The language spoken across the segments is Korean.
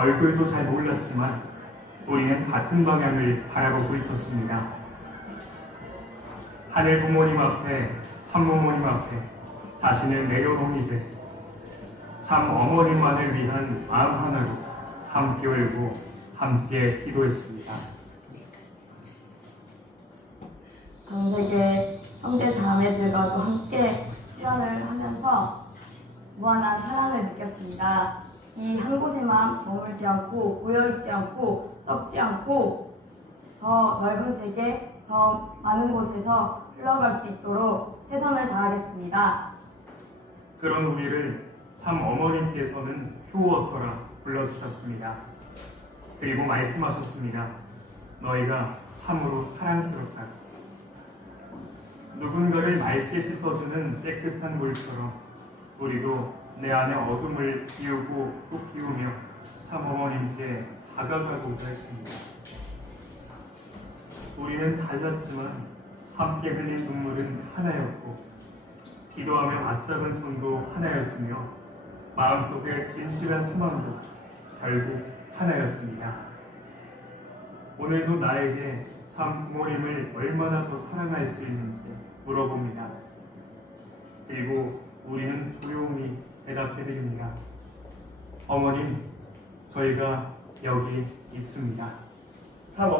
얼굴도 잘 몰랐지만 우리는 같은 방향을 바라보고 있었습니다. 하늘 부모님 앞에, 참부모님 앞에 자신을 내려놓이듯 참 어머님만을 위한 마음 하나로 함께 울고 함께 기도했습니다. 전 세계 형제 자매들과도 함께 수련을 하면서 무한한 사랑을 느꼈습니다. 이 한 곳에만 머물지 않고 고여있지 않고 썩지 않고 더 넓은 세계, 더 많은 곳에서 흘러갈 수 있도록 최선을 다하겠습니다. 그런 우리를 참 어머님께서는 퓨어터라 불러주셨습니다. 그리고 말씀하셨습니다. 너희가 참으로 사랑스럽다. 누군가를 맑게 씻어주는 깨끗한 물처럼 우리도 내 안에 어둠을 비우고 또 비우며 참 어머님께 다가가고자 했습니다. 우리는 달랐지만 함께 흘린 눈물은 하나였고 기도하며 맞잡은 손도 하나였으며 마음속에 진실한 소망도 결국 하나였습니다. 오늘도 나에게 참 부모님을 얼마나 더 사랑할 수 있는지 물어봅니다. 그리고 우리는 조용히 대답해드립니다. 어머님, 저희가 여기 있습니다. 참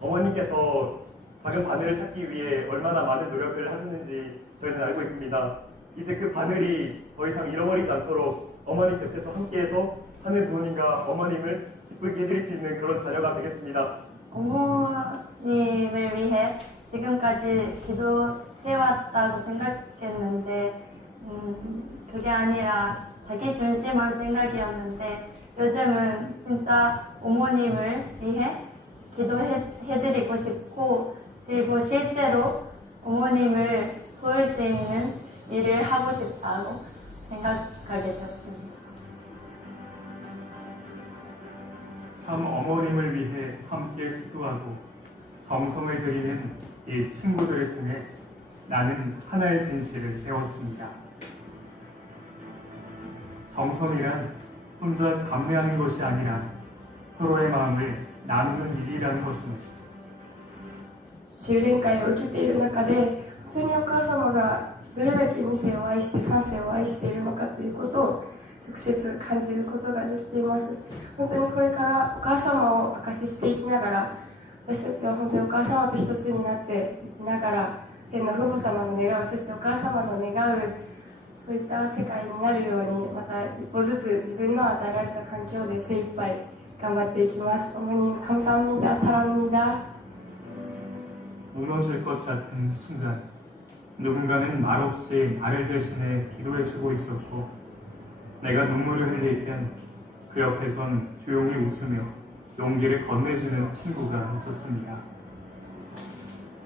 어머님께서 작은 바늘을 찾기 위해 얼마나 많은 노력을 하셨는지 저희는 알고 있습니다. 이제 그 바늘이 더 이상 잃어버리지 않도록 어머님 곁에서 함께해서 하늘 부모님과 어머님을 기쁘게 해드릴 수 있는 그런 자녀가 되겠습니다. 어머님을 위해 지금까지 기도해왔다고 생각했는데 그게 아니라 자기 중심한 생각이었는데 요즘은 진짜 어머님을 위해 기도해드리고 싶고 그리고 실제로 어머님을 도울 수 있는 일을 하고 싶다고 생각하게 됐습니다. 참 어머님을 위해 함께 기도하고 정성을 들이는 이 친구들을 통해 나는 하나의 진실을 배웠습니다. 정성이란 혼자 감내하는 것이 아니라 서로의 마음을 나누는 일이라는 것입니다. 修練会を受けている中で本当にお母様がどれだけ2世を愛して3世を愛しているのかということを直接感じることができています。本当にこれからお母様を証ししていきながら私たちは本当にお母様と一つになっていきながら天の父母様の願うそしてお母様の願うそういった世界になるようにまた一歩ずつ自分の与えられた環境で精一杯頑張っていきます。어머님 감사합니다. 사랑합니다. 무너질 것 같은 순간 누군가는 말없이 나를 대신해 기도해주고 있었고 내가 눈물을 흘릴 땐 그 옆에선 조용히 웃으며 용기를 건네주는 친구가 있었습니다.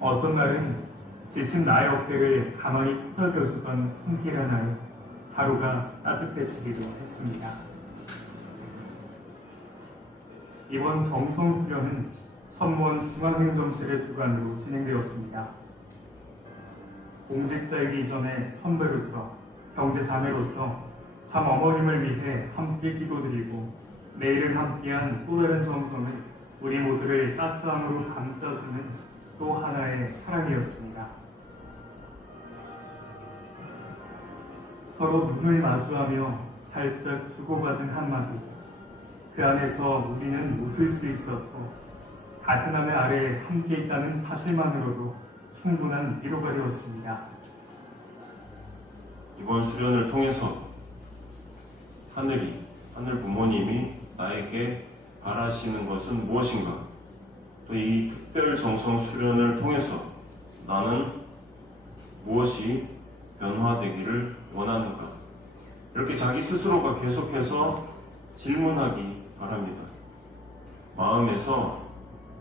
어떤 날은 지친 나의 어깨를 가만히 토닥여주던 손길 하나에 하루가 따뜻해지기도 했습니다. 이번 정성수련은 선무원 중앙행정실의 주관으로 진행되었습니다. 공직자이기 이전에 선배로서 형제자매로서 참 어머님을 위해 함께 기도드리고 매일을 함께한 또 다른 정성은 우리 모두를 따스함으로 감싸주는 또 하나의 사랑이었습니다. 서로 눈을 마주하며 살짝 주고받은 한마디, 그 안에서 우리는 웃을 수 있었고 같은 하늘 아래에 함께 있다는 사실만으로도 충분한 위로가 되었습니다. 이번 수련을 통해서 하늘 부모님이 나에게 바라시는 것은 무엇인가? 또 이 특별 정성 수련을 통해서 나는 무엇이 변화되기를 원하는가? 이렇게 자기 스스로가 계속해서 질문하기 바랍니다. 마음에서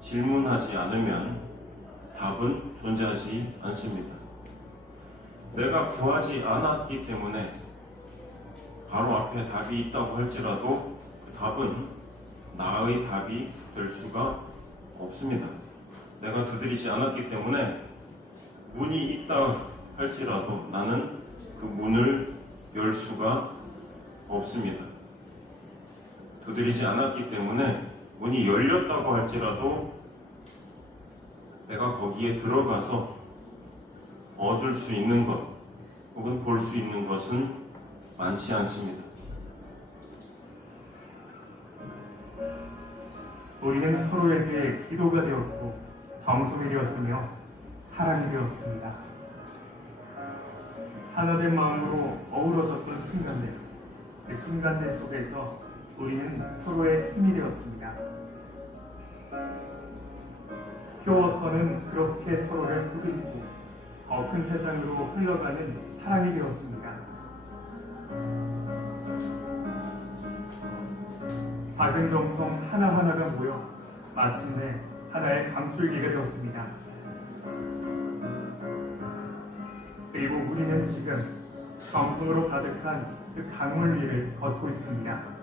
질문하지 않으면 답은 존재하지 않습니다. 내가 구하지 않았기 때문에 바로 앞에 답이 있다고 할지라도 그 답은 나의 답이 될 수가 없습니다. 내가 두드리지 않았기 때문에 문이 있다 할지라도 나는 그 문을 열 수가 없습니다. 두드리지 않았기 때문에 문이 열렸다고 할지라도 내가 거기에 들어가서 얻을 수 있는 것 혹은 볼 수 있는 것은 많지 않습니다. 우리는 서로에게 기도가 되었고 정성이 되었으며 사랑이 되었습니다. 하나된 마음으로 어우러졌던 순간들, 그 순간들 속에서 우리는 서로의 힘이 되었습니다. 퓨어워터는 그렇게 서로를 부들이고 더 큰 세상으로 흘러가는 사랑이 되었습니다. 작은 정성 하나하나가 모여 마침내 하나의 강줄기가 되었습니다. 그리고 우리는 지금 정성으로 가득한 그 강물 위를 걷고 있습니다.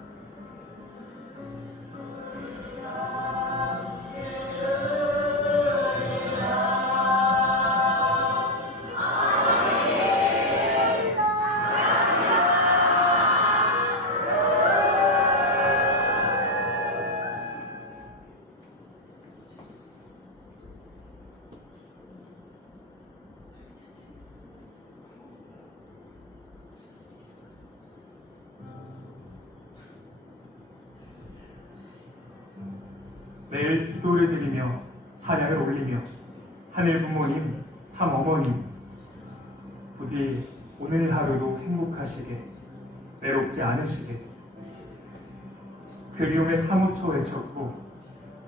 매일 기도를 드리며 찬양을 올리며 하늘 부모님, 참 어머님, 부디 오늘 하루도 행복하시게, 외롭지 않으시게 그리움에 사무쳐 외쳤고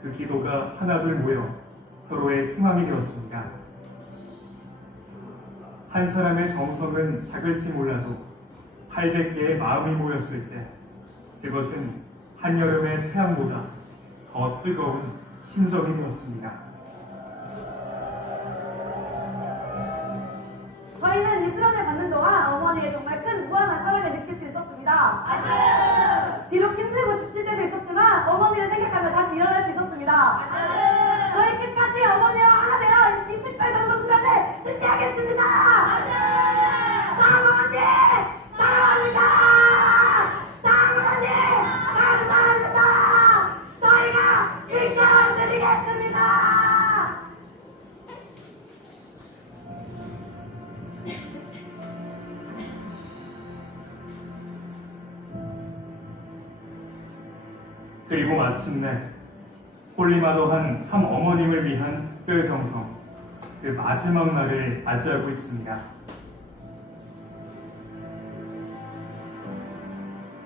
그 기도가 하나둘 모여 서로의 희망이 되었습니다. 한 사람의 정성은 작을지 몰라도 800개의 마음이 모였을 때 그것은 한여름의 태양보다 더 뜨거운 심정이 되었습니다. 저희는 이 수련을 받는 동안 어머니의 정말 큰 무한한 사랑을 느낄 수 있었습니다. 맞아요. 비록 힘들고 지칠 때도 있었지만 어머니를 생각하며 다시 일어날 수 있었습니다. 맞아요. 저희 끝까지 어머니와 하나 되어 이 특별 정성 수련을 실시하겠습니다. 맞아요. 사랑어머니 사랑합니다. 사랑어머니 감사합니다. 저희가 인정드리겠습니다. 그리고 마침내 홀리마더한 참 어머님을 위한 특별 정성, 그 마지막 날을 맞이하고 있습니다.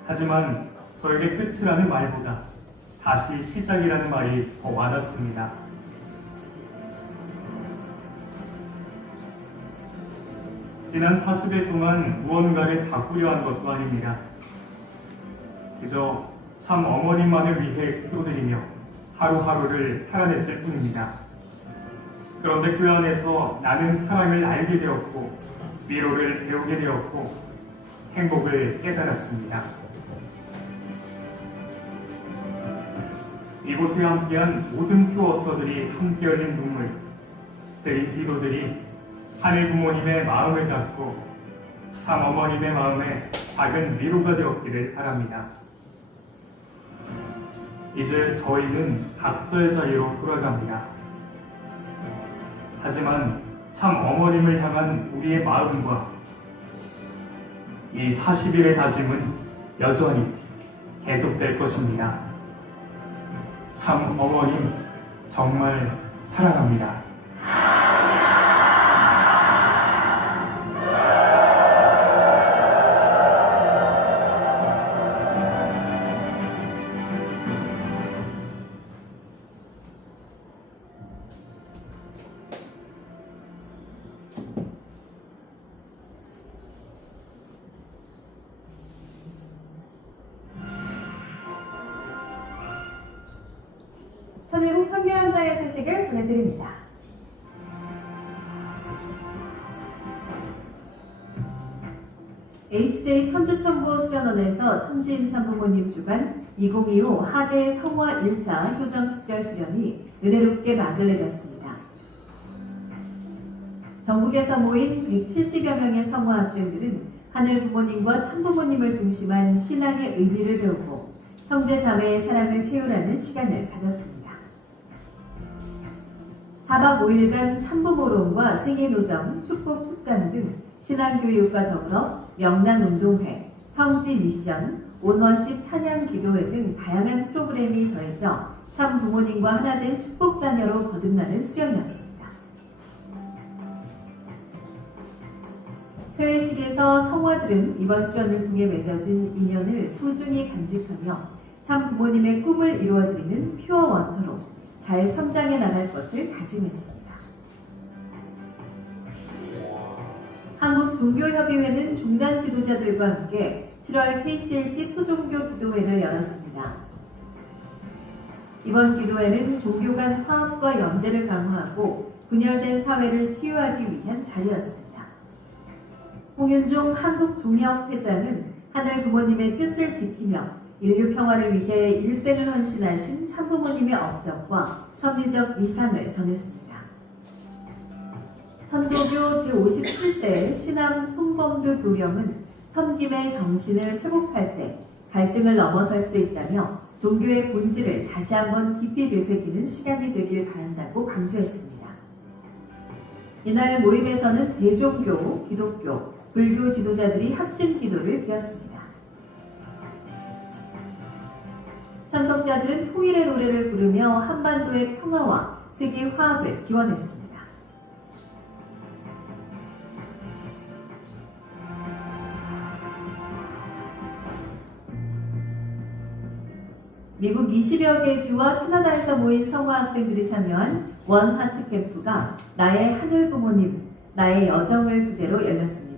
하지만 저에게 끝이라는 말보다 다시 시작이라는 말이 더 와닿습니다. 지난 40일 동안 무언가를 바꾸려 한 것도 아닙니다. 그저 참 어머님만을 위해 기도드리며 하루하루를 살아냈을 뿐입니다. 그런데 그 안에서 나는 사랑을 알게 되었고 위로를 배우게 되었고 행복을 깨달았습니다. 이곳에 함께한 모든 퓨어워터들이 함께 흘린 눈물, 드린 기도들이 하늘 부모님의 마음을 닫고 참 어머님의 마음에 작은 위로가 되었기를 바랍니다. 이제 저희는 각자의 자리로 돌아갑니다. 하지만 참 어머님을 향한 우리의 마음과 이 40일의 다짐은 여전히 계속될 것입니다. 참 어머님 정말 사랑합니다. 천일국 선교연장의 소식을 전해드립니다. HJ 천주천보 수련원에서 천지임 참부모님 주관 2025 하계 성화 1차 효정 특별 수련이 은혜롭게 막을 내렸습니다. 전국에서 모인 170여 명의 성화 학생들은 하늘 부모님과 참부모님을 중심한 신앙의 의미를 배우고 형제 자매의 사랑을 채우라는 시간을 가졌습니다. 4박 5일간 참부모론과 생애노정, 축복 특강 등 신앙교육과 더불어 명랑운동회, 성지 미션, 온워십 찬양 기도회 등 다양한 프로그램이 더해져 참 부모님과 하나된 축복 자녀로 거듭나는 수련이었습니다. 회식에서 성화들은 이번 수련을 통해 맺어진 인연을 소중히 간직하며 참 부모님의 꿈을 이루어드리는 퓨어 워터로 잘 성장해 나갈 것을 다짐했습니다. 한국종교협의회는 종단 지도자들과 함께 7월 KCLC 소종교 기도회를 열었습니다. 이번 기도회는 종교 간 화합과 연대를 강화하고 분열된 사회를 치유하기 위한 자리였습니다. 홍윤종 한국종협회장은 하늘 부모님의 뜻을 지키며 인류 평화를 위해 일생을 헌신하신 참부모님의 업적과 섭리적 위상을 전했습니다. 천도교 제57대 신암 송범도 교령은 섬김의 정신을 회복할 때 갈등을 넘어설 수 있다며 종교의 본질을 다시 한번 깊이 되새기는 시간이 되길 바란다고 강조했습니다. 이날 모임에서는 대종교, 기독교, 불교 지도자들이 합심 기도를 드렸습니다. 참석자들은 통일의 노래를 부르며 한반도의 평화와 세계 화합을 기원했습니다. 미국 20여 개 주와 캐나다에서 모인 성화 학생들이 참여한 원하트 캠프가 나의 하늘 부모님, 나의 여정을 주제로 열렸습니다.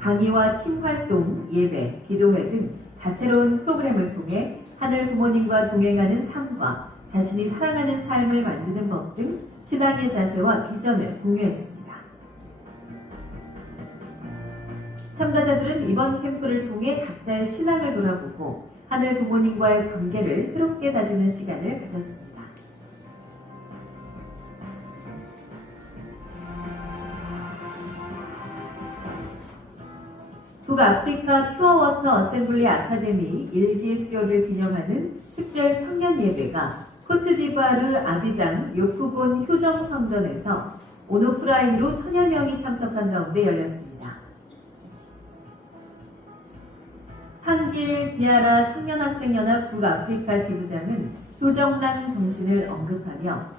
강의와 팀 활동, 예배, 기도회 등 다채로운 프로그램을 통해 하늘 부모님과 동행하는 삶과 자신이 사랑하는 삶을 만드는 법 등 신앙의 자세와 비전을 공유했습니다. 참가자들은 이번 캠프를 통해 각자의 신앙을 돌아보고 하늘 부모님과의 관계를 새롭게 다지는 시간을 가졌습니다. 북아프리카 퓨어워터 어셈블리 아카데미 1기 수료를 기념하는 특별 청년 예배가 코트디부아르 아비장 요프곤 효정성전에서 온오프라인으로 1000여 명이 참석한 가운데 열렸습니다. 한길 디아라 청년학생연합 북아프리카 지부장은 효정당 정신을 언급하며